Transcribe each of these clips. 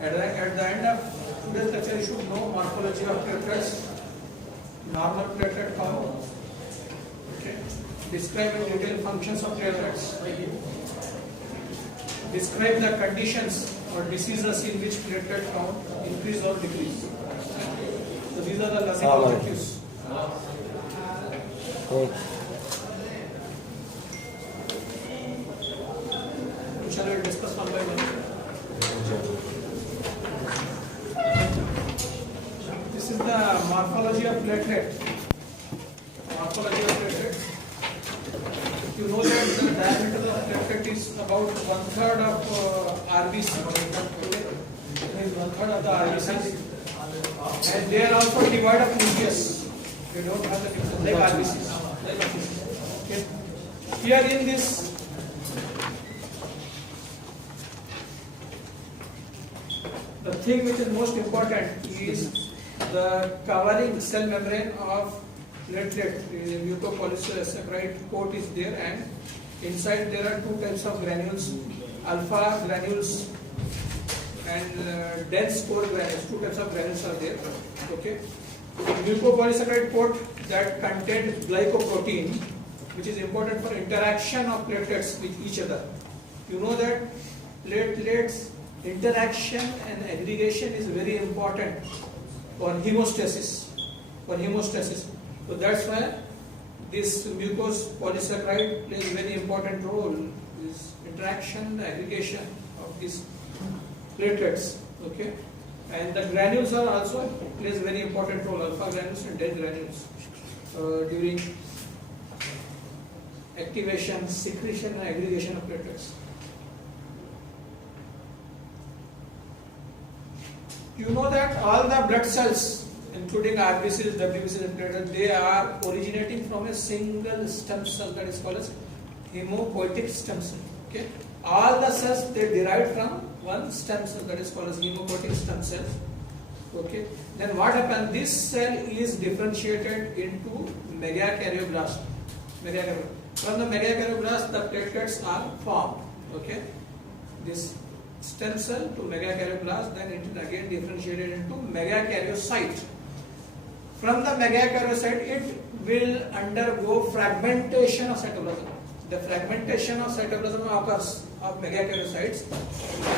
At the end of today's lecture, you should know morphology of platelets, normal platelet count, okay. Describe in detail functions of platelets. Describe the conditions or diseases in which platelet count increase or decrease. So these are the learning objectives. Shall we discuss one by one? This is the morphology of platelet. Morphology of platelet. You know that the diameter of platelet is about 1/3 of RBC. It is 1/3 of the RBC. And they are also devoid of nucleus. They don't have the nucleus like RBCs. Okay. Here in this the thing which is most important is the covering cell membrane of platelet. The mucopolysaccharide coat is there, and inside there are two types of granules: alpha granules and dense core granules. Two types of granules are there. Okay. Mucopolysaccharide coat that contains glycoprotein, which is important for interaction of platelets with each other. You know that platelets interaction and aggregation is very important for hemostasis. So that's why this mucopolysaccharide plays a very important role. This interaction, aggregation of these platelets. Okay, and the granules are also plays a very important role. Alpha granules and dense granules during activation, secretion, and aggregation of platelets. You know that all the blood cells, including RBCs, WBCs, and platelets, they are originating from a single stem cell that is called as hemopoietic stem cell. Okay, all the cells they derive from one stem cell that is called as hemopoietic stem cell. Okay, then what happens? This cell is differentiated into megakaryoblast. From the megakaryoblast, the platelets are formed. Okay, this stem cell to megakaryoblast, then it is again differentiated into megakaryocyte. From the megakaryocyte, it will undergo fragmentation of cytoplasm. The fragmentation of cytoplasm occurs of megakaryocytes,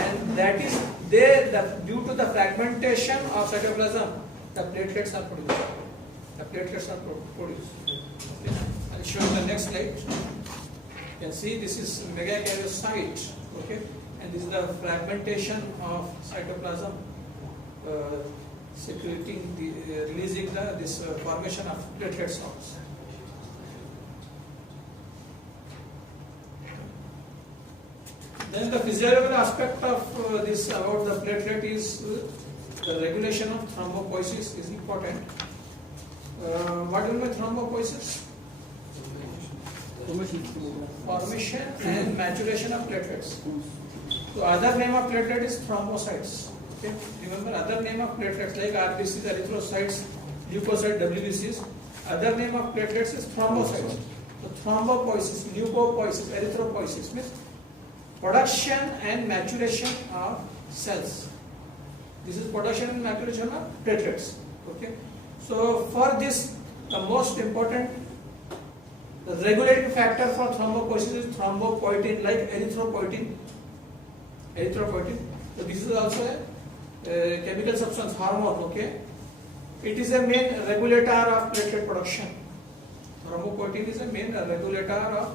and that is due to the fragmentation of cytoplasm, the platelets are produced. Okay. I'll show you the next slide. You can see this is megakaryocyte. Okay. And this is the fragmentation of cytoplasm, releasing this formation of platelet cells. Then the physiological aspect of this about the platelet is the regulation of thrombopoiesis is important. What do you mean by thrombopoiesis? Formation and maturation of platelets. So other name of platelet is thrombocytes. Okay. Remember other name of platelets like RBCs, erythrocytes, leukocytes, WBCs. Other name of platelets is thrombocytes. So thrombopoiesis, leukopoiesis, erythropoiesis means production and maturation of cells. This is production and maturation of platelets. Okay. So for this, the most important regulating factor for thrombopoiesis is thrombopoietin, like erythropoietin. So this is also a chemical substance, hormone. Okay, it is a main regulator of platelet production. Thrombopoietin is a main regulator of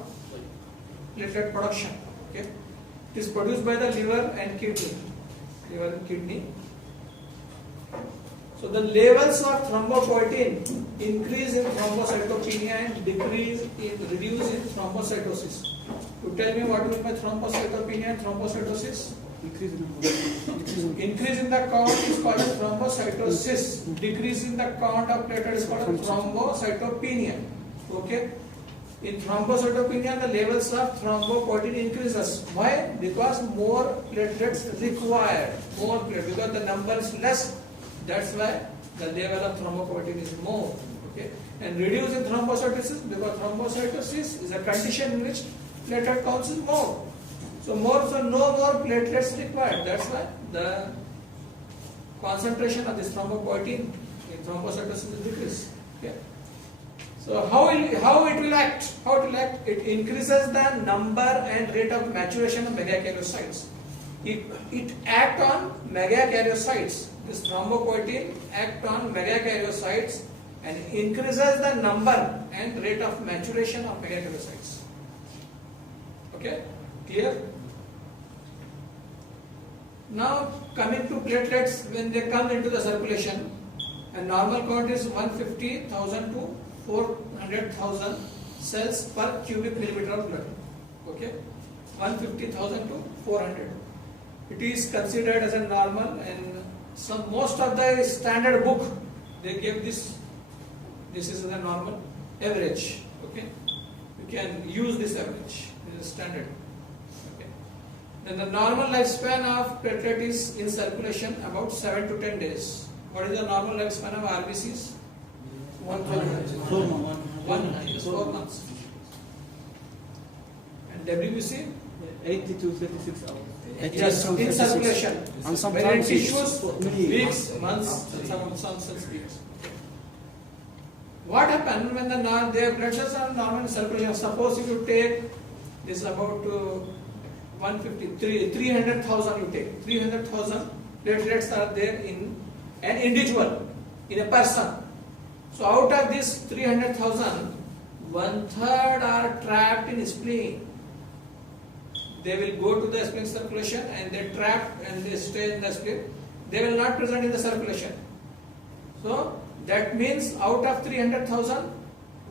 platelet production. Okay, it is produced by the liver and kidney. So the levels of thrombopoietin increase in thrombocytopenia and reduce in thrombocytosis. You tell me what you mean by thrombocytopenia and thrombocytosis? Increase in the count is called as thrombocytosis. Decrease in the count of platelets is called as thrombocytopenia. Okay. In thrombocytopenia, the levels of thrombopoietin increases. Why? Because more platelets required. Because the number is less. That's why the level of thrombopoietin is more. Okay. And reduce in thrombocytosis, because thrombocytosis is a condition in which platelet counts is more. So no more platelets required. That's why the concentration of this thrombopoietin in thrombocytosis will decrease. Okay. So how it will act? It increases the number and rate of maturation of megakaryocytes. It act on megakaryocytes. This thrombopoietin act on megakaryocytes and increases the number and rate of maturation of megakaryocytes. Okay, clear? Now coming to platelets, when they come into the circulation, a normal count is 150,000 to 400,000 cells per cubic millimeter of blood. Okay, 150,000 to 400. It is considered as a normal, and most of the standard book they give this. This is the normal average. Okay, you can use this average. This is standard. Okay. Then the normal lifespan of platelet is in circulation about 7 to 10 days. What is the normal lifespan of RBCs? 4 months. And WBC? 80 to 36 hours. Yes, in circulation. And When sometimes it issues, many weeks, months, and some cells years. What happens when their blood cells are normal in circulation? Suppose if you take this about 300,000 you take. 300,000 platelets are there in an individual, in a person. So out of this 300,000, 1/3 are trapped in spleen. They will go to the spleen circulation and they trap and they stay in the spleen. They will not present in the circulation. So that means out of 300,000,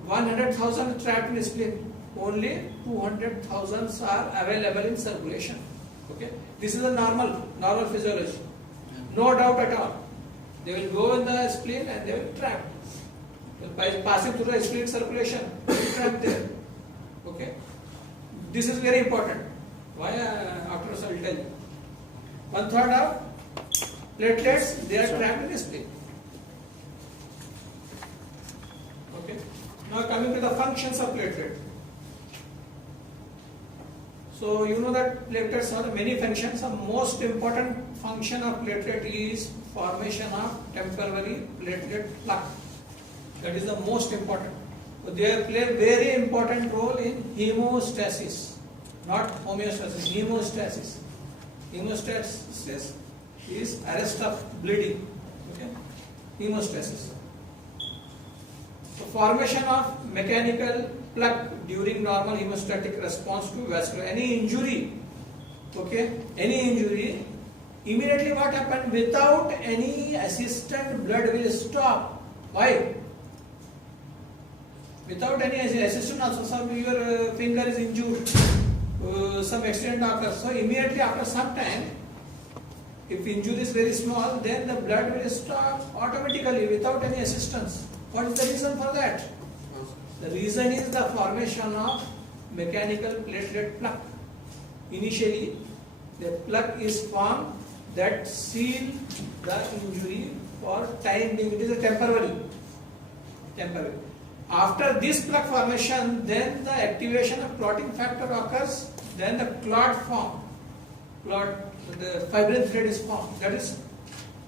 100,000 trapped in spleen. Only 200,000 are available in circulation. Okay, this is a normal physiology. No doubt at all. They will go in the spleen and they will trap. By passing through the spleen circulation, they will trap there. Okay, this is very important. Why? Afterwards I will tell you. 1/3 of platelets, they are trapped in the spleen. Okay. Now coming to the functions of platelet. So you know that platelets have many functions. The most important function of platelet is formation of temporary platelet plaque. That is the most important. So they play a very important role in hemostasis, not homeostasis. Hemostasis. Hemostasis is arrest of bleeding. Okay. Hemostasis. So formation of mechanical plaque during normal hemostatic response to vascular. Any injury, immediately what happened? Without any assistant, blood will stop. Why? Without any assistant also, your finger is injured, some accident occurs. So immediately after some time, if injury is very small, then the blood will stop automatically without any assistance. What is the reason for that? The reason is the formation of mechanical platelet plaque. Initially, the plaque is formed that seal the injury for time being. It is a temporary. After this plaque formation, then the activation of clotting factor occurs. Then the clot form. The fibrin thread is formed. That is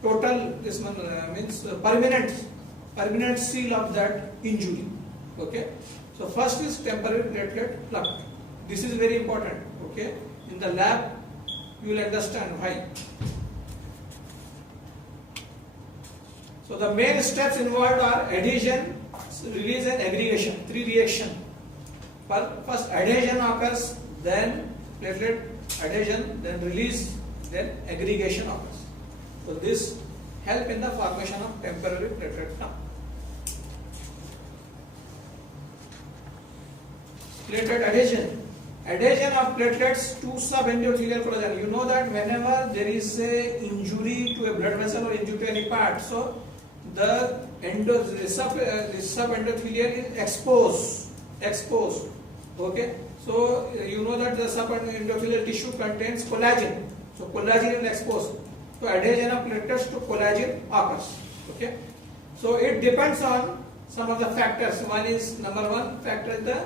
total. This means permanent seal of that injury. Okay. So first is temporary platelet plaque. This is very important. Okay. In the lab, you will understand why. So the main steps involved are adhesion, release and aggregation. 3 reactions. First adhesion occurs, then platelet adhesion, then release, then aggregation occurs. So this help in the formation of temporary platelet plaque. Platelet adhesion. Adhesion of platelets to subendothelial collagen. You know that whenever there is a injury to a blood vessel or injury to any part, so the subendothelial is exposed. Okay. So you know that the subendothelial tissue contains collagen. So collagen is exposed. So adhesion of platelets to collagen occurs. Okay. So it depends on some of the factors. Number one factor is the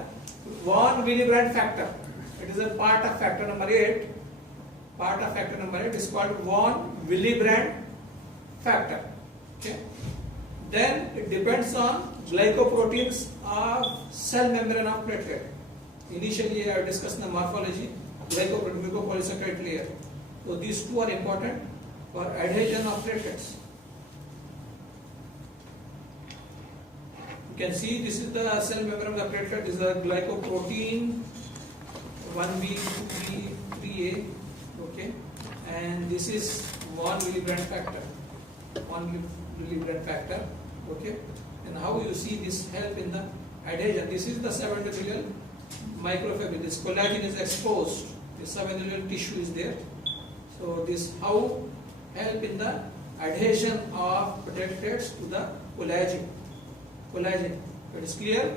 von Willebrand factor. It is a part of factor number 8. Part of factor number 8 is called von Willebrand factor. Okay. Then it depends on glycoproteins of cell membrane of platelet. Initially I discussed the morphology, glycoprotein, mucopolysaccharide layer. So these two are important for adhesion of platelets. You can see this is the cell membrane of the platelet. This is the glycoprotein 1B, 2B, 3A. Okay, and this is 1 milligram factor. 1 milligram factor. Okay, and how you see this help in the adhesion? This is the subendothelial microfiber. This collagen is exposed. The subendothelial tissue is there. So this how help in the adhesion of platelets to the collagen. Collagen. It is clear.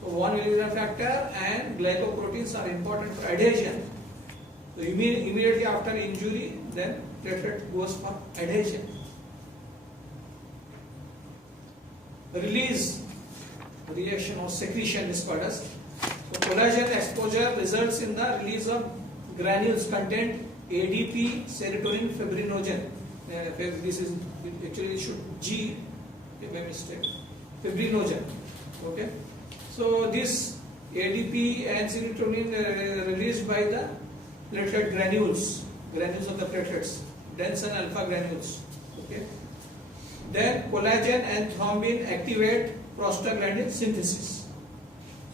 So 1 milligram factor and glycoproteins are important for adhesion. So immediately after injury, then platelet goes for adhesion. Release reaction or secretion is called as. So collagen exposure results in the release of granules content ADP, serotonin, fibrinogen. This is actually it should G, by mistake. Fibrinogen. Okay. So this ADP and serotonin released by the platelet granules of the platelets, dense and alpha granules. Okay. Then collagen and thrombin activate prostaglandin synthesis.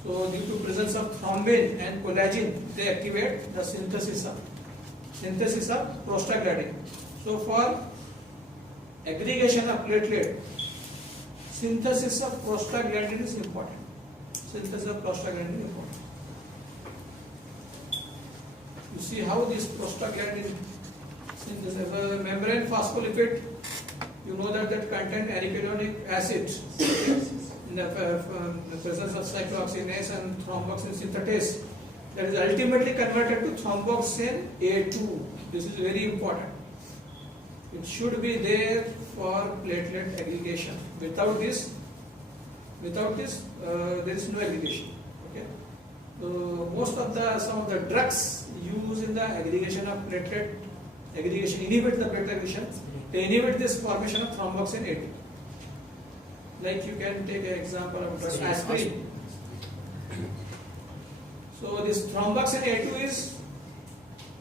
So due to presence of thrombin and collagen, they activate the synthesis of prostaglandin. So for aggregation of platelet, synthesis of prostaglandin is important. Synthesis of prostaglandin is important. You see how this prostaglandin synthesis, membrane phospholipid, you know that contain arachidonic acid in the presence of cyclooxygenase and thromboxane synthetase. That is ultimately converted to thromboxane A2. This is very important. It should be there for platelet aggregation. Without this, there is no aggregation. Okay. So most of some of the drugs used in the aggregation of platelet inhibit the platelet aggregation. They inhibit this formation of thromboxane A2. Like you can take an example of drug aspirin. So this thromboxane A2 is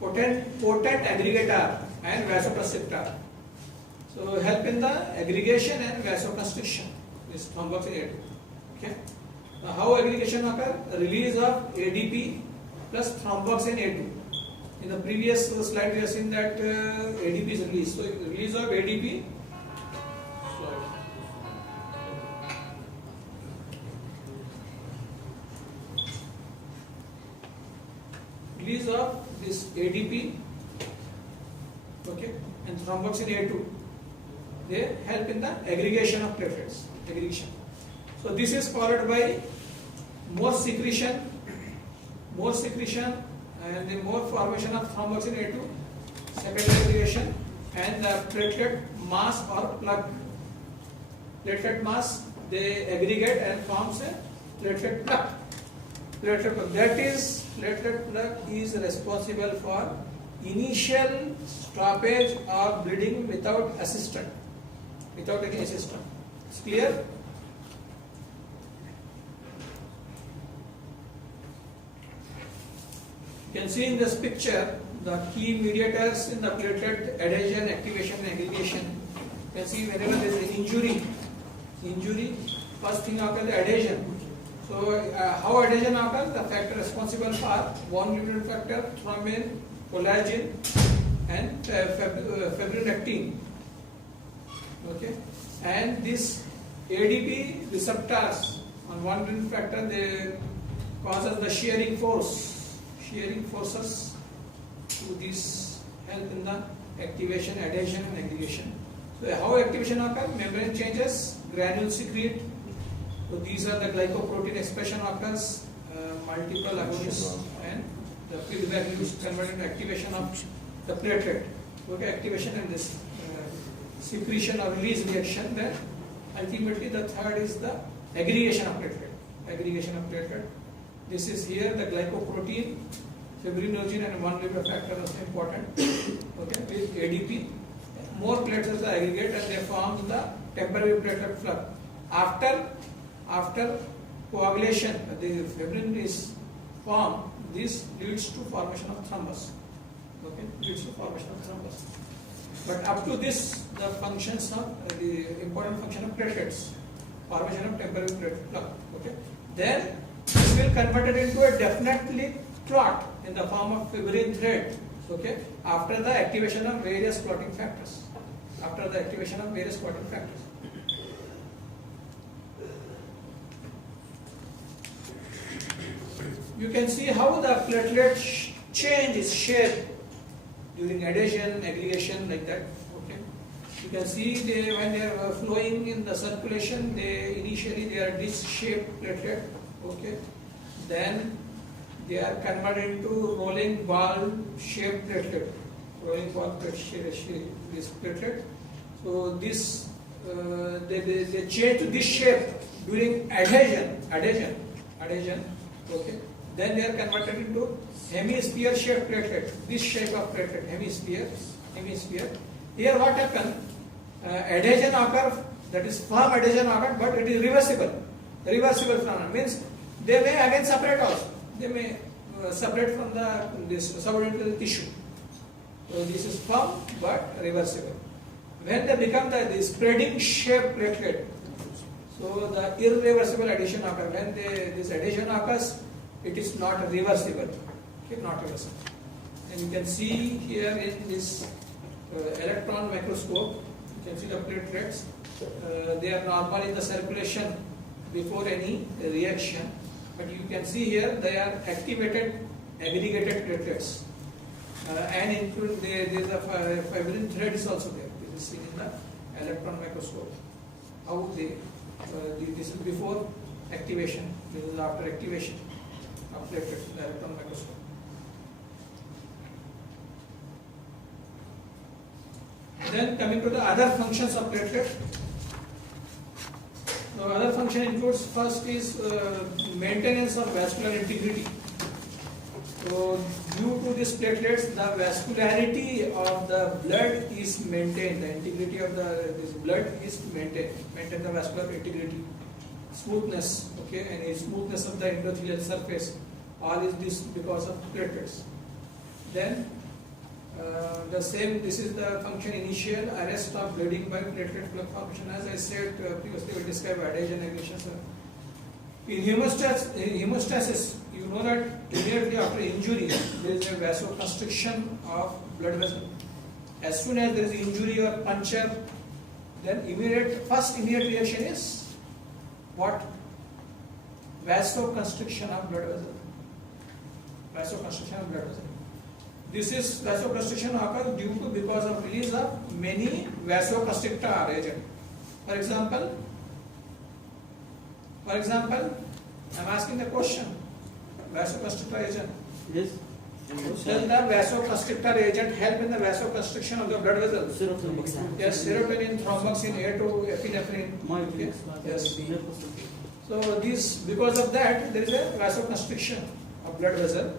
potent aggregator and vasoconstrictor. So help in the aggregation and vasoconstriction. This thromboxane A2. Okay. Now how aggregation occurs? Release of ADP plus thromboxane A2. In the previous slide we have seen that ADP is released. So release of ADP. Release of this ADP, okay, and thromboxane A2. They help in the aggregation of platelets. Aggregation. So this is followed by more secretion, and the more formation of thromboxane A2, secondary aggregation, and the platelet mass or plug. Platelet mass, they aggregate and forms a platelet plug. Platelet plug is responsible for initial stoppage of bleeding without any assistant. It's clear? You can see in this picture the key mediators in the platelet adhesion, activation and aggregation. You can see whenever there is an injury, first thing occurs the adhesion. So how adhesion occurs? The factor responsible for 1 milligram factor, thrombin, collagen and fibronectin. Okay, and this ADP receptors on 1 milligram factor, they causes the shearing forces to this help in the activation, adhesion and aggregation. So how activation occurs? Membrane changes, granules secrete. So these are the glycoprotein expression occurs, multiple agonists, and the feedback loop converting to activation of the platelet. Okay, activation and this secretion or release reaction. Then ultimately the third is the aggregation of platelet. This is here the glycoprotein, fibrinogen and 1 liver factor is important. Okay, with ADP, more platelet platelets aggregate and they form the temporary platelet plug. After coagulation, the fibrin is formed. This leads to formation of thrombus. Okay, leads to formation of thrombus. But up to this, the functions of the important function of platelets, formation of temporary platelet plug. Okay, then this will convert it into a definitely clot in the form of fibrin thread. Okay, after the activation of various clotting factors. After the activation of various clotting factors. You can see how the platelet change its shape during adhesion, aggregation, like that. Okay, you can see when they are flowing in the circulation, initially they are disc-shaped platelet. Okay, then they are converted into rolling ball-shaped platelet. Rolling ball-shaped this platelet. So this they change to this shape during adhesion. Okay. Then they are converted into hemisphere-shaped platelet. This shape of platelet, hemisphere. Here what happens? Adhesion occurs, that is firm adhesion occurs, but it is reversible. Reversible phenomenon means they may again separate also. They may separate from this subordinate tissue. So this is firm but reversible. When they become the spreading shape platelet, so the irreversible adhesion occurs. When this adhesion occurs, it is not reversible. Okay, not reversible. And you can see here in this electron microscope, you can see the platelets. They are normal in the circulation before any reaction. But you can see here they are activated, aggregated platelets. And include there is a fibrin thread is also there. This is seen in the electron microscope. How this is before activation, this is after activation of platelets in the electron microscope. Then coming to the other functions of platelet. The other function includes, first is maintenance of vascular integrity. So due to these platelets, the vascularity of the blood is maintained. The integrity of this blood is maintained. Maintain the vascular integrity, smoothness, okay, and smoothness of the endothelial surface. All is this because of platelets. Then this is the function initial, arrest of bleeding by platelet plug formation. As I said previously, we described adhesion, aggregation. In hemostasis, you know that immediately after injury, there is a vasoconstriction of blood vessel. As soon as there is injury or puncture, then first immediate reaction is what? Vasoconstriction of blood vessel. Vasoconstriction of blood vessel. This is vasoconstriction occurs because of release of many vasoconstrictor agent. For example, I am asking the question. Vasoconstrictor agent. Yes. Does the vasoconstrictor agent help in the vasoconstriction of the blood vessel? Serotonin. Yes, serotonin, thromboxane, A2, epinephrine. Okay. Yes. So because of that, there is a vasoconstriction of blood vessel.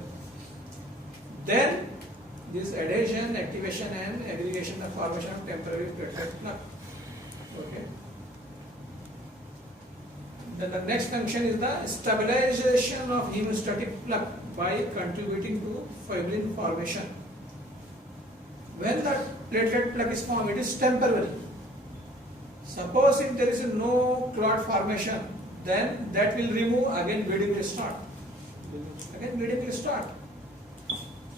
Then this adhesion, activation and aggregation of formation of temporary platelet plug. Okay. Then the next function is the stabilization of hemostatic plug by contributing to fibrin formation. When the platelet plug is formed, it is temporary. Suppose if there is no clot formation, then that will remove, again bleeding will start.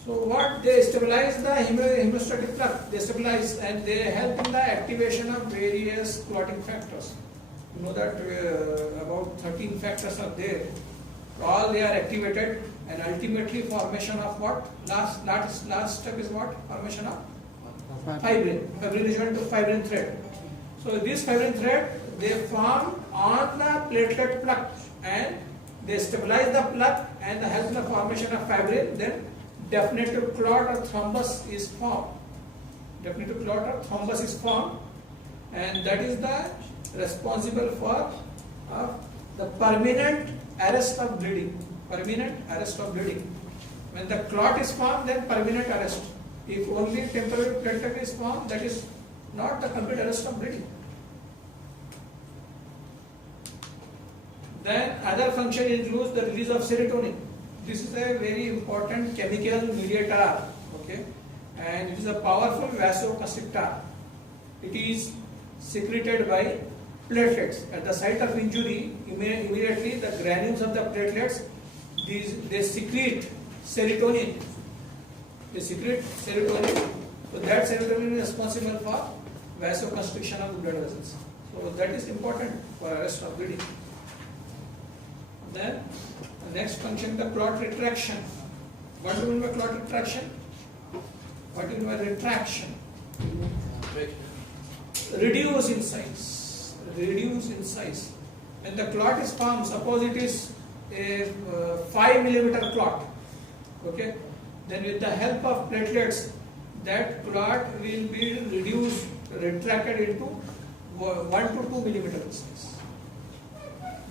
So what they stabilize the hemostatic plug, they stabilize and they help in the activation of various clotting factors. You know that about 13 factors are there. All they are activated and ultimately formation of what? Last step is what? Formation of fibrin. Fibrin is equal to fibrin thread. So this fibrin thread they form on the platelet plug and they stabilize the plug and help in the formation of fibrin. Then definitive clot or thrombus is formed. And that is the responsible for the permanent arrest of bleeding. When the clot is formed, then permanent arrest. If only temporary platelet is formed, that is not the complete arrest of bleeding. Then other function includes the release of serotonin. This is a very important chemical mediator, okay, and it is a powerful vasoconstrictor. It is secreted by platelets. At the site of injury, immediately the granules of the platelets, they secrete serotonin. They secrete serotonin. So that serotonin is responsible for vasoconstriction of the blood vessels. So that is important for arrest of bleeding. Then the next function, the clot retraction. What do you mean by clot retraction? What do you mean by retraction? Reduce in size. Reduce in size. When the clot is formed, suppose it is a 5 millimeter clot, okay, then with the help of platelets, that clot will be reduced, retracted into 1 to 2 millimeter in size.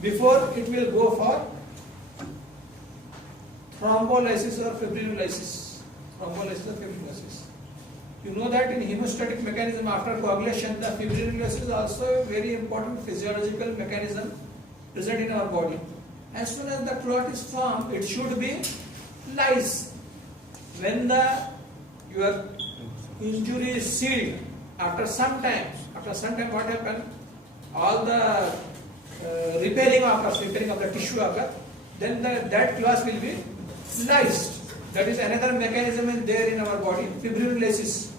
Before it will go for thrombolysis or fibrinolysis. Thrombolysis or fibrinolysis. You know that in hemostatic mechanism after coagulation, the fibrinolysis is also a very important physiological mechanism present in our body. As soon as the clot is formed, it should be lysed. When your injury is sealed, after some time what happens? All the repairing of the tissue occurs, then that clot will be lysed. That is another mechanism is there in our body, fibrinolysis.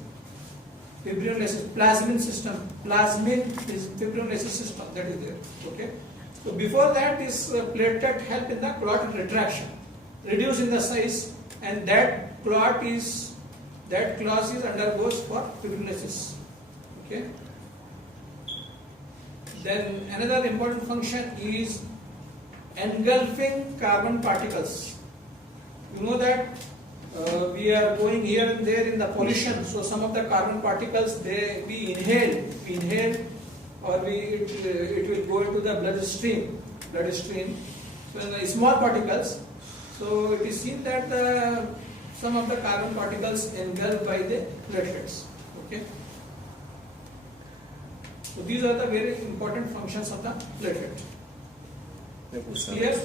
Plasmin system. Plasmin is fibrinolysis system that is there. Okay. So before that, this platelet help in the clot retraction, reduce in the size, and that clot is undergoes for fibrinolysis. Okay. Then another important function is engulfing carbon particles. You know that we are going here and there in the pollution, so some of the carbon particles we inhale, or it will go into the bloodstream. So the small particles. So it is seen that some of the carbon particles engulfed by the platelets. Okay. So these are the very important functions of the platelet. Here,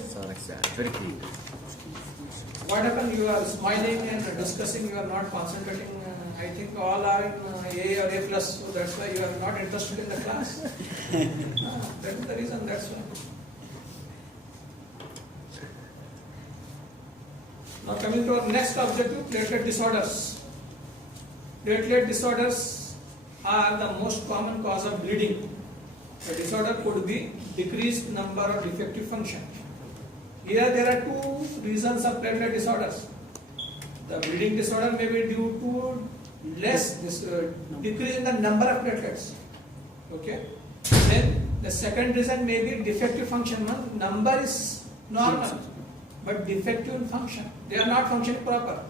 what happens? You are smiling and discussing. You are not concentrating. I think all are in A or A plus. So that's why you are not interested in the class. That is the reason. That's why. Now coming to our next objective, platelet disorders. Platelet disorders are the most common cause of bleeding. The disorder could be decreased number or defective function. Here there are two reasons of platelet disorders. The bleeding disorder may be due to decrease in the number of platelets. Okay. Then the second reason may be defective function. Number is normal, but defective in function. They are not functioning proper.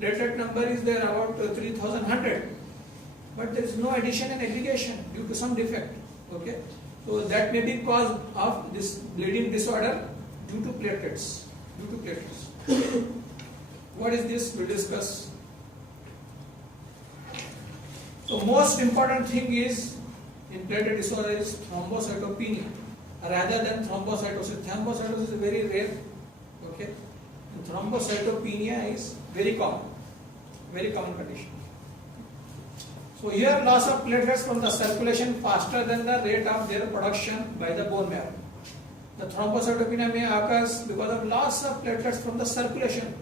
Platelet number is there about 3,100, but there is no addition and aggregation due to some defect. Okay. So that may be cause of this bleeding disorder due to platelets. What is this? We'll discuss. So most important thing is in platelet disorder is thrombocytopenia rather than thrombocytosis. Thrombocytosis is very rare. Okay. And thrombocytopenia is very common condition. So here loss of platelets from the circulation faster than the rate of their production by the bone marrow. The thrombocytopenia may occur because of loss of platelets from the circulation,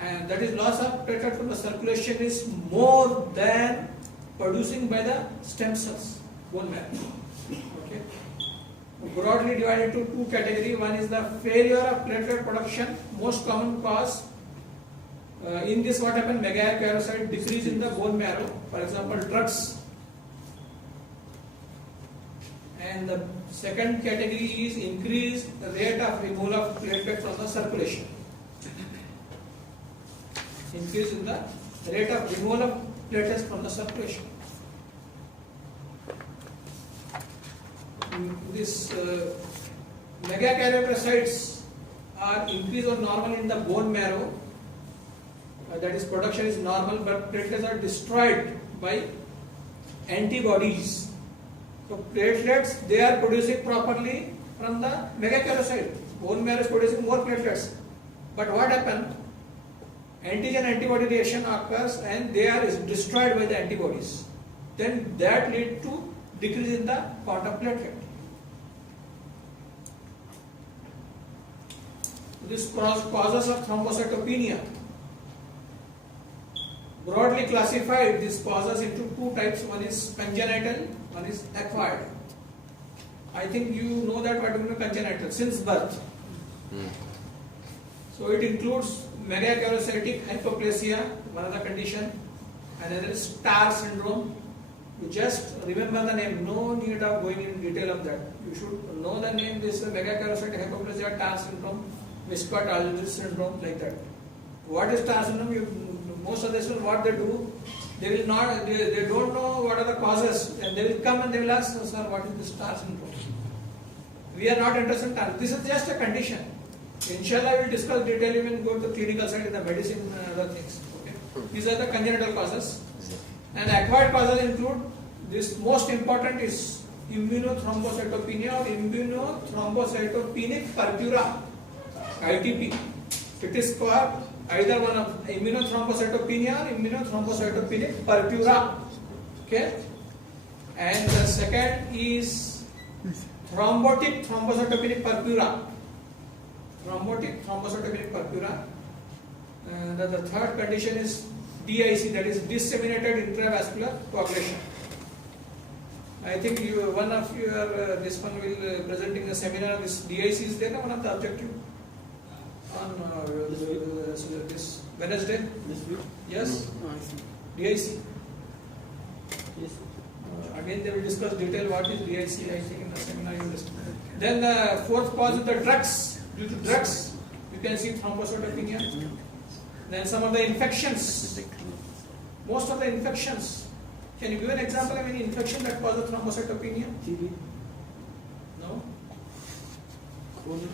and that is loss of platelets from the circulation is more than producing by the stem cells, bone marrow. Okay. Broadly divided into two categories. One is the failure of platelet production, most common cause. In this, what happens? Megakaryocyte decrease in the bone marrow, for example, drugs. And the second category is increased rate of removal of platelets from the circulation. Increase in the rate of removal of platelets from the circulation. This megakaryocytes are increased or normal in the bone marrow. That is, production is normal, but platelets are destroyed by antibodies. So platelets, they are producing properly from the megakaryocyte. Bone marrow is producing more platelets. But what happens? Antigen-antibody reaction occurs and they are destroyed by the antibodies. Then that leads to decrease in the count of platelet. This causes of thrombocytopenia. Broadly classified, this causes into two types. One is congenital, one is acquired. I think you know that what is congenital since birth. So it includes megakaryocytic hypoplasia, one of the condition, and another is Star syndrome. You just remember the name, no need of going in detail of that. You should know the name. This megakaryocytic hypoplasia, Star syndrome, Wiskott-Aldrich syndrome, like that. What is Star syndrome? Most of the students, what they do, they will not, they don't know what are the causes, and they will come and they will ask, sir, what is this Star syndrome? We are not interested in Star. This is just a condition. Inshallah, we will discuss detail even go to the clinical side in the medicine and other things. Okay? These are the congenital causes. And acquired causes include this. Most important is immunothrombocytopenia or immunothrombocytopenic purpura, ITP. It is called either one of immunothrombocytopenia or immunothrombocytopenic purpura. Okay? And the second is thrombotic thrombocytopenic purpura. Thrombotic thrombocytopenic purpura. The third condition is DIC, that is disseminated intravascular coagulation. I think one of your this one will presenting a seminar. This DIC is there. One of the objective on this Wednesday. This week? Yes. No, I see. DIC. Yes. Again, they will discuss detail what is DIC. I think in the seminar you will discuss. Then the fourth cause is the drugs. Due to drugs, you can see thrombocytopenia. Then some of the infections. Most of the infections. Can you give an example of any infection that causes thrombocytopenia? TB? No.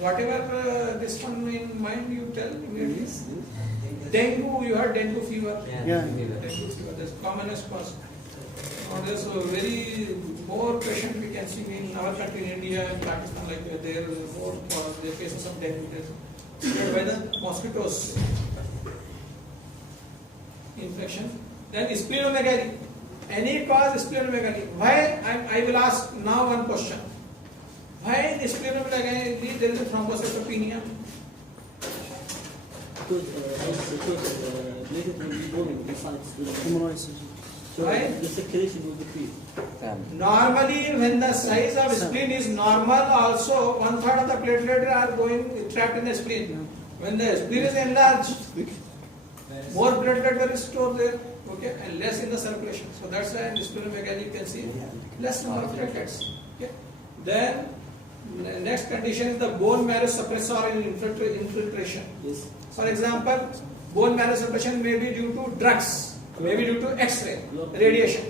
Whatever this one in mind, you tell immediately. Dengue, you heard dengue fever. Yeah. Dengue fever, that's commonest cause. There's a very more patient we can see in our country, in India and Pakistan, like there is more the cases of dengue spread by the mosquitoes. Infection. Then splenomegaly. Any cause splenomegaly. Why? I will ask now one question. Why in splenomegaly there is a thrombocytopenia? Because related to volume inside the so Why? the circulation will decrease. Normally, when the size of spleen is normal, also 1/3 of the platelet are going trapped in the spleen. When the spleen is enlarged, more platelet are stored there, okay, and less in the circulation. So that's why in splenomegaly you can see less number of platelets. Okay. Then next condition is the bone marrow suppressor in infiltration. Yes. For example, bone marrow suppression may be due to drugs. Maybe due to X-ray, radiation.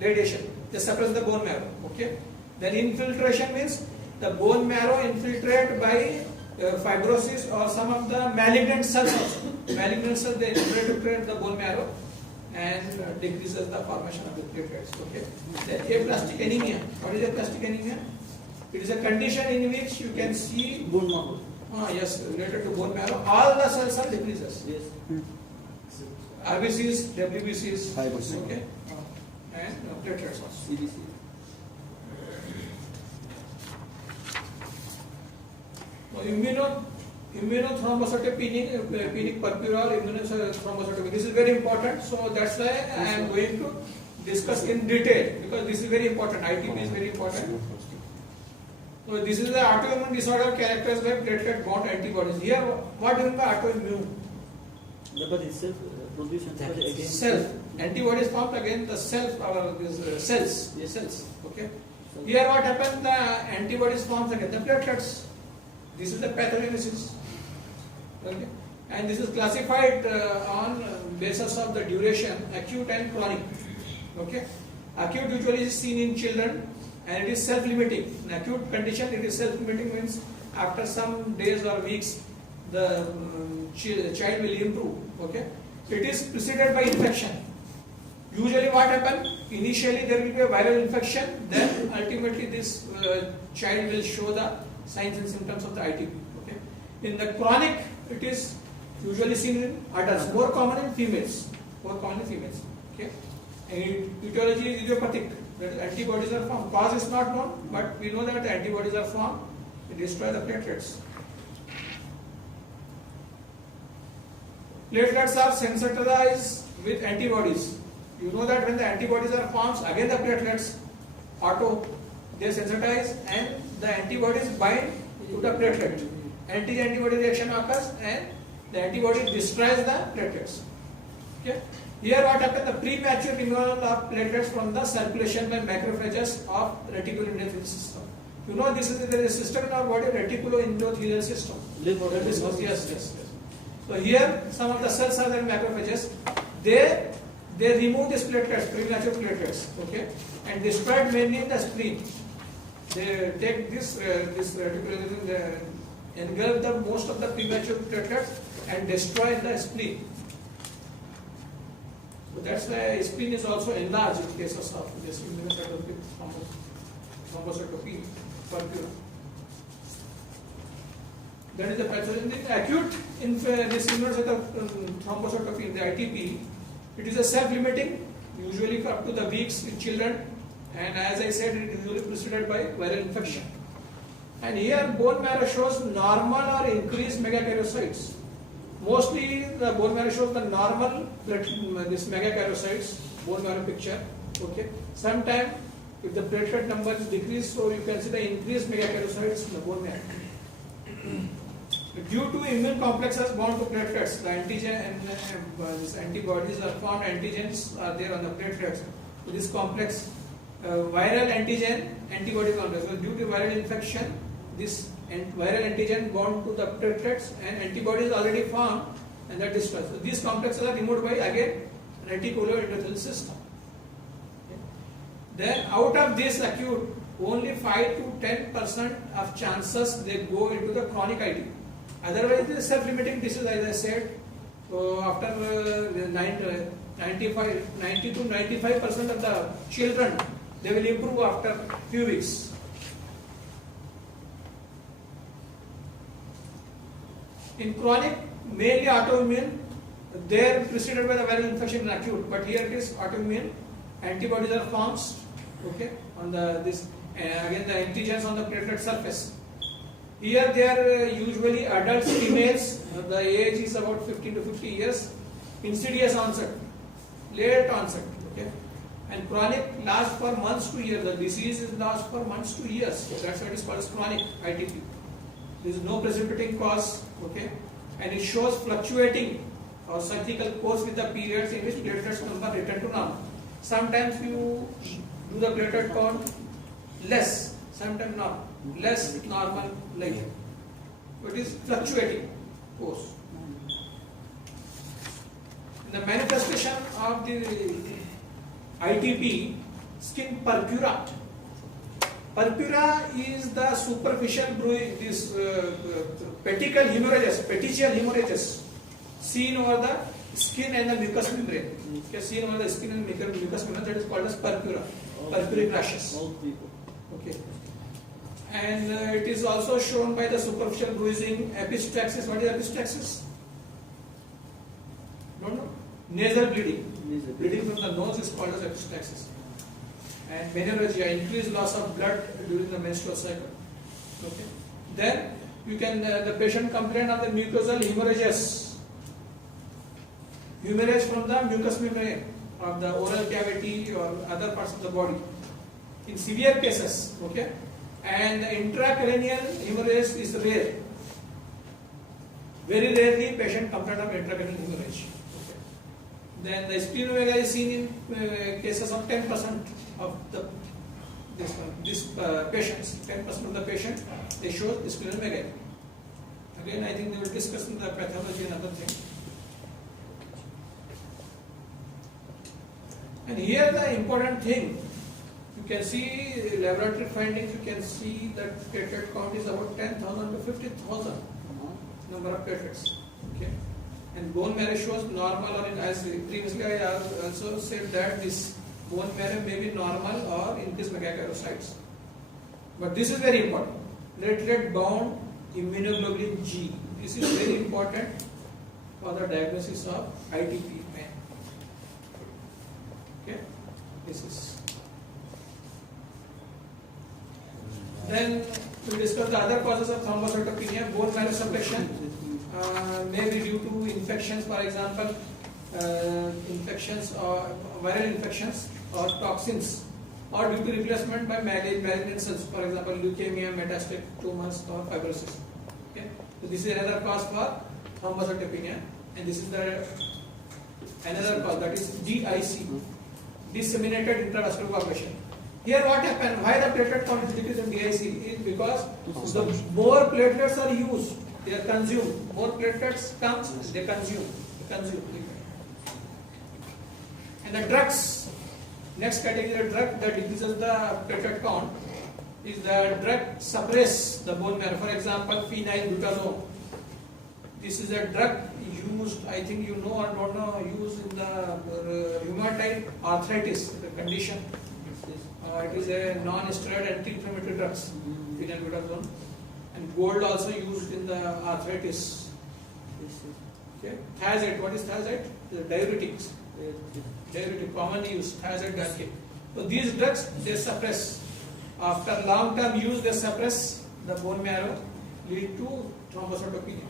They suppress the bone marrow. Okay. Then infiltration means the bone marrow infiltrate by fibrosis or some of the malignant cells also. Malignant cells they infiltrate the bone marrow and decreases the formation of the platelets. Okay. Then aplastic anemia. What is aplastic anemia? It is a condition in which you can see Bone marrow. yes, related to bone marrow. All the cells are decreases. Yes. RBCs, WBCs, Fibrosis. okay, and platelets also. CDC. So immunothrombocytopenic purpura or immunothrombocytopenia. This is very important. So that's why I am going to discuss in detail because this is very important. ITP is very important. So this is the autoimmune disorder characterized by platelet-bound antibodies. Here, what do you mean by autoimmune? The body itself produces antibody against Self. Antibodies formed against the self, cells. Yes. Cells. Okay. Here what happens? The antibodies formed against the platelets. This is the pathogenesis. Okay. And this is classified on basis of the duration, acute and chronic. Okay. Acute usually is seen in children and it is self-limiting. In acute condition, it is self-limiting means after some days or weeks, the child will improve. Okay. It is preceded by infection. Usually what happens? initially there will be a viral infection, then ultimately this child will show the signs and symptoms of the ITP. Okay. In the chronic, it is usually seen in adults, more common in females. Okay. And etiology is idiopathic. That is, antibodies are formed. Cause is not known, but we know that the antibodies are formed. They destroy the platelets. Platelets are sensitized with antibodies. You know that when the antibodies are formed, again the platelets they sensitize and the antibodies bind to the platelet. Anti-antibody reaction occurs and the antibody destroys the platelets. Okay. Here what happens, the premature removal of platelets from the circulation by macrophages of reticuloendothelial system. You know there is a system in our body, reticuloendothelial system. Yes. So here some of the cells are in macrophages. They remove these platelets, premature platelets, okay, and destroy mainly in the spleen. They take this reticuloendothelial, engulf the most of the premature platelets and destroy the spleen. So that's why spleen is also enlarged in cases of this immunocytopenic thrombocytopenia, purpura. That is the pathogen. The acute this thrombocytopenia, the ITP, it is a self-limiting, usually for up to the weeks in children, and as I said, it is usually preceded by viral infection. And here bone marrow shows normal or increased megakaryocytes. Mostly the bone marrow shows the normal this megakaryocytes, bone marrow picture. Okay. Sometimes if the platelet number is decreased, so you can see the increased megakaryocytes in the bone marrow. Due to immune complexes bound to platelets, the antigen and these antibodies are formed, antigens are there on the platelets. So this complex, viral antigen antibody complex. So due to viral infection, this viral antigen bound to the platelets and antibodies already formed and that destroys. So these complexes are removed by again reticuloendothelial system. Okay. Then out of this acute, only 5 to 10% of chances they go into the chronic ITP. Otherwise, it is self-limiting disease, as I said. So after 90 to 95% of the children, they will improve after few weeks. In chronic, mainly autoimmune, they are preceded by the viral infection in acute, but here it is autoimmune. Antibodies are formed, okay, on this again the antigens on the platelet surface. Here they are usually adults, females. The age is about 15 to 50 years. Insidious onset, late onset, okay, and chronic lasts for months to years. The disease lasts for months to years. So that's why it is called as chronic ITP. There is no precipitating cause, okay, and it shows fluctuating or cyclical course with the periods in which platelets number return to normal. Sometimes you do the platelet count less, sometimes not, less normal like that. So it is fluctuating course. The manifestation of the ITP, skin purpura. Purpura is the superficial bruise, this petechial hemorrhages seen over the skin and the mucous membrane. Okay, seen over the skin and mucous membrane, that is called as purpura, purpuric rashes. Okay. And it is also shown by the superficial bruising, epistaxis. What is epistaxis? Don't know? Nasal bleeding. Bleeding from the nose is called as epistaxis. And menorrhagia, increased loss of blood during the menstrual cycle. Okay. Then you can the patient complain of the mucosal hemorrhages, hemorrhage from the mucous membrane of the oral cavity or other parts of the body. In severe cases, okay, and the intracranial hemorrhage is rare. Very rarely patient complain of intracranial hemorrhage. Okay. Then the splenomegaly is seen in cases of 10% of these patients. 10% of the patient they show splenomegaly. Again, I think they will discuss in the pathology and other things. And here the important thing, you can see laboratory findings, you can see that platelet count is about 10,000 to 50,000 number of platelets. Okay. And bone marrow shows normal, or as previously I also said that this bone marrow may be normal or increased megakaryocytes. But this is very important. Platelet bound immunoglobulin G. This is very important for the diagnosis of ITP man. Okay, this is. Then we discuss the other causes of thrombocytopenia. Bone marrow suppression may be due to infections, for example, infections or viral infections or toxins, or due to replacement by malignant cells, for example, leukemia, metastatic tumors, or fibrosis. Okay, so this is another cause for thrombocytopenia, and this is the another cause, that is DIC, disseminated intravascular coagulation. Here what happened? Why the platelet count is decreased in DIC is because the more platelets are used, they are consumed. More platelets comes, they consume. And the drugs, next category of drug that decreases the platelet count is the drug suppress the bone marrow. For example, phenylbutazone. This is a drug used, I think you know or don't know, used in the rheumatoid arthritis, the condition. It is a non-steroid anti-inflammatory drugs, phenylbutazone, and gold also used in the arthritis. Okay, thiazide. What is thiazide? The diuretics. Diuretic, commonly used, thiazide diuretic. So these drugs, they suppress. After long-term use, they suppress the bone marrow, lead to thrombocytopenia.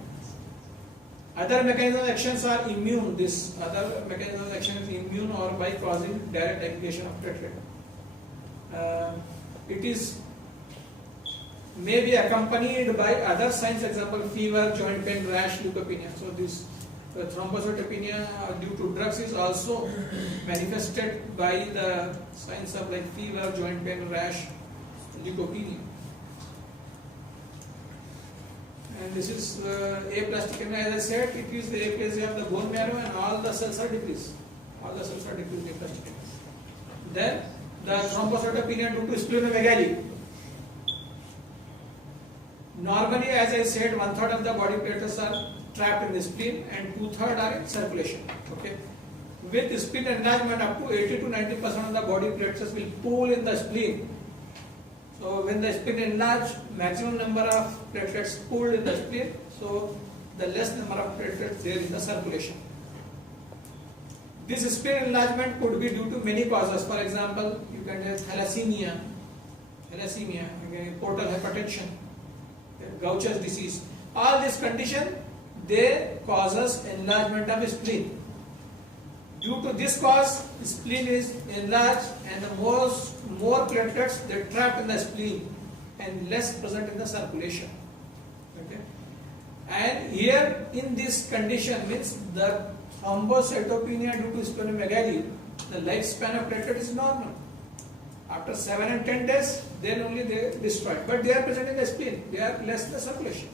Other mechanism of actions are immune. This other mechanism of action is immune or by causing direct aggregation of platelet. It is may be accompanied by other signs, example fever, joint pain, rash, leukopenia. So this thrombocytopenia due to drugs is also manifested by the signs of like fever, joint pain, rash, leukopenia. And this is aplastic anemia. As I said, it is the aplasia of the bone marrow, and all the cells are decreased. All the cells are decreased in aplastic anemia. Then the thrombocytopenia due to splenomegaly. Normally, as I said, 1/3 of the body platelets are trapped in the spleen and 2/3 are in circulation. Okay, with spleen enlargement, up to 80 to 90% of the body platelets will pool in the spleen. So when the spleen enlarged, maximum number of platelets pooled in the spleen, so the less number of platelets there in the circulation. This spleen enlargement could be due to many causes. For example, you can have thalassemia, portal hypertension, Gaucher's disease. All these conditions, they causes enlargement of spleen. Due to this cause, spleen is enlarged, and the more platelets they trapped in the spleen and less present in the circulation. Okay, and here in this condition means the thrombocytopenia due to splenomegaly, the lifespan of platelet is normal. After 7 and 10 days, then only they destroy. But they are present in the spleen. They are less in the circulation.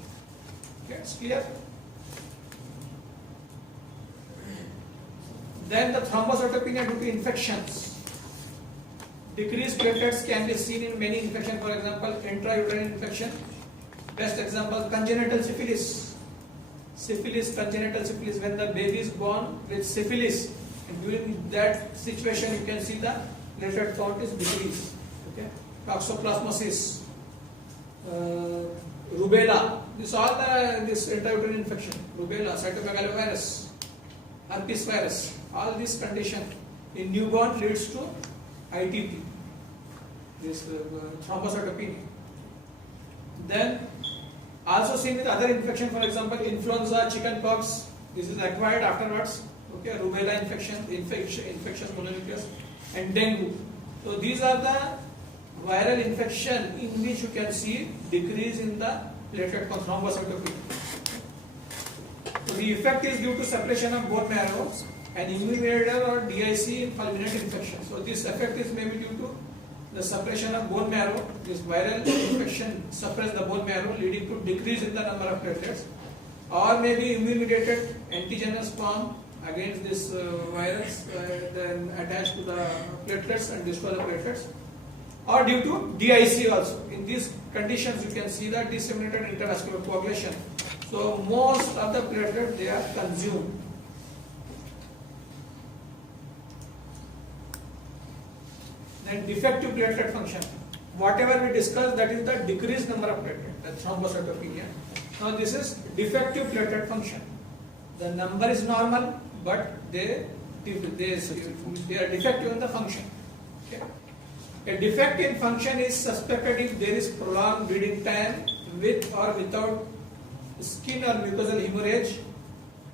Okay, it's clear. Then the thrombocytopenia due to infections. Decreased platelets can be seen in many infections. For example, intrauterine infection. Best example, congenital syphilis. Congenital syphilis. When the baby is born with syphilis, and during that situation, you can see the platelet count is decreased. Okay, toxoplasmosis, rubella. This all this intrauterine infection. Rubella, cytomegalovirus, herpes virus. All this condition in newborn leads to ITP. This thrombocytopenia. Then also seen with other infection, for example, influenza, chickenpox. This is acquired afterwards. Okay, rubella infection, infectious mononucleus, and dengue. So these are the viral infection in which you can see decrease in the platelet count, thrombocytopenia. So the effect is due to suppression of bone marrow and immune mediator or DIC in fulminant infection. So this effect is maybe due to the suppression of bone marrow. This viral infection suppress the bone marrow, leading to decrease in the number of platelets, or maybe immune mediated antigenous form against this virus then attached to the platelets and destroy the platelets, or due to DIC also. In these conditions, you can see that disseminated intravascular coagulation. So most of the platelets, they are consumed. Then defective platelet function. Whatever we discussed, that is the decreased number of platelet, the thrombocytopenia. Now this is defective platelet function. The number is normal, but they are defective in the function. Okay. A defect in function is suspected if there is prolonged bleeding time with or without skin or mucosal hemorrhage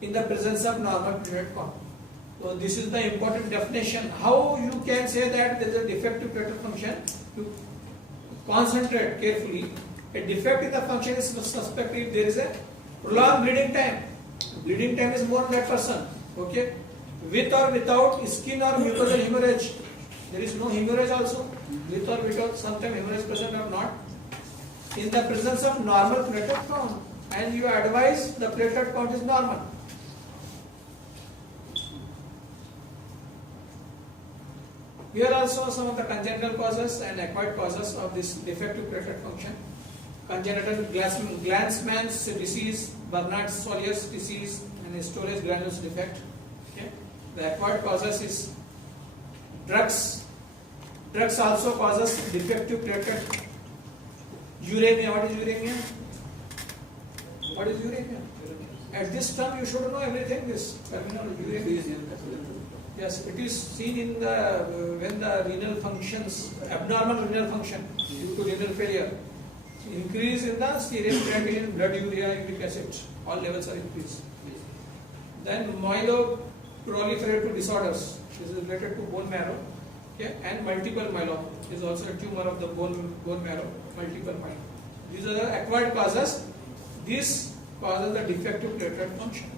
in the presence of normal platelet count. So this is the important definition. How you can say that there is a defective platelet function? You concentrate carefully. A defect in the function is suspected if there is a prolonged bleeding time. Bleeding time is more than that person. Okay. With or without skin or mucosal hemorrhage. There is no hemorrhage also. With or without, sometimes hemorrhage present or not. In the presence of normal platelet count. And you advise the platelet count is normal. Here also some of the congenital causes and acquired causes of this defective platelet function. Congenital Glanzmann's disease, Bernard-Soliers disease, and storage granules defect. Okay. The acquired causes is drugs. Drugs also causes defective platelet. Uremia. What is uremia? What is uremia? At this term, you should know everything. This terminology. Uremia. Yes, it is seen in the when the renal functions, abnormal renal function due to renal failure, increase in the serum creatinine, blood urea, uric acid, all levels are increased. Then myeloproliferative disorders, this is related to bone marrow, okay, and multiple myeloma is also a tumor of the bone marrow, multiple myeloma. These are the acquired causes. This causes the defective platelet function.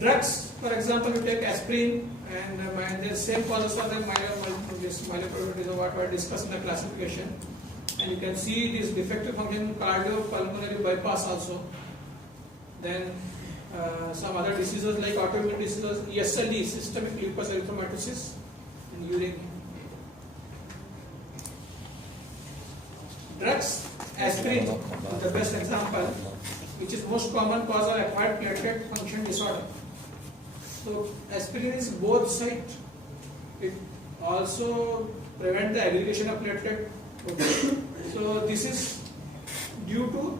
Drugs, for example, you take aspirin, and the same causes of the myeloproliferative what were discussed in the classification. And you can see this defective function cardiopulmonary bypass also. Then some other diseases like autoimmune diseases, ESLD, systemic lupus erythematosus, and uremia. Drugs, aspirin is the best example, which is most common cause of acquired platelet function disorder. So aspirin is both sides. It also prevents the aggregation of platelet. Okay. So this is due to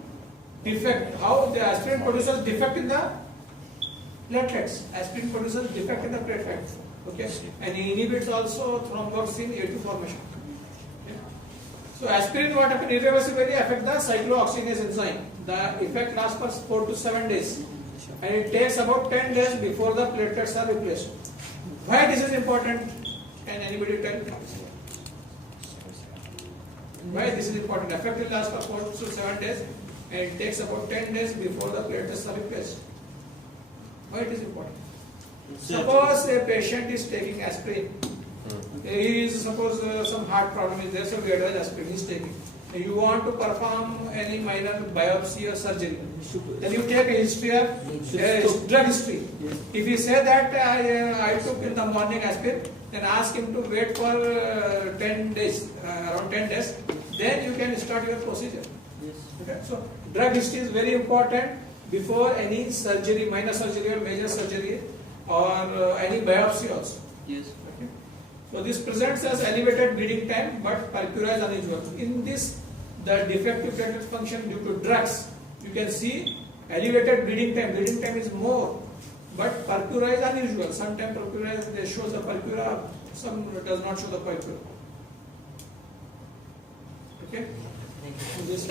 defect. How the aspirin produces defect in the platelets. Aspirin produces defect in the platelets. Okay. And it inhibits also thromboxane A2 formation. Okay. So aspirin what happens irreversibly affect the cyclooxygenase enzyme. The effect lasts for 4 to 7 days. And it takes about 10 days before the platelets are replaced. Why this is important? Can anybody tell? Why this is important? Effect will last for 4 to 7 days and it takes about 10 days before the platelets are replaced. Why it is important? Suppose a patient is taking aspirin. He is suppose some heart problem is there, so we advise aspirin he is taking. You want to perform any minor biopsy or surgery, then you take a history of drug history. If you say that I took in the morning aspirin, then ask him to wait for 10 days, around 10 days, then you can start your procedure. Okay? So drug history is very important before any surgery, minor surgery or major surgery, or any biopsy also. Yes. Okay? So this presents as elevated bleeding time, but purpura is unusual. In this, the defective platelet function due to drugs, you can see elevated bleeding time. Bleeding time is more, but purpura is unusual. Sometimes purpura shows the purpura, some does not show the purpura. Okay? This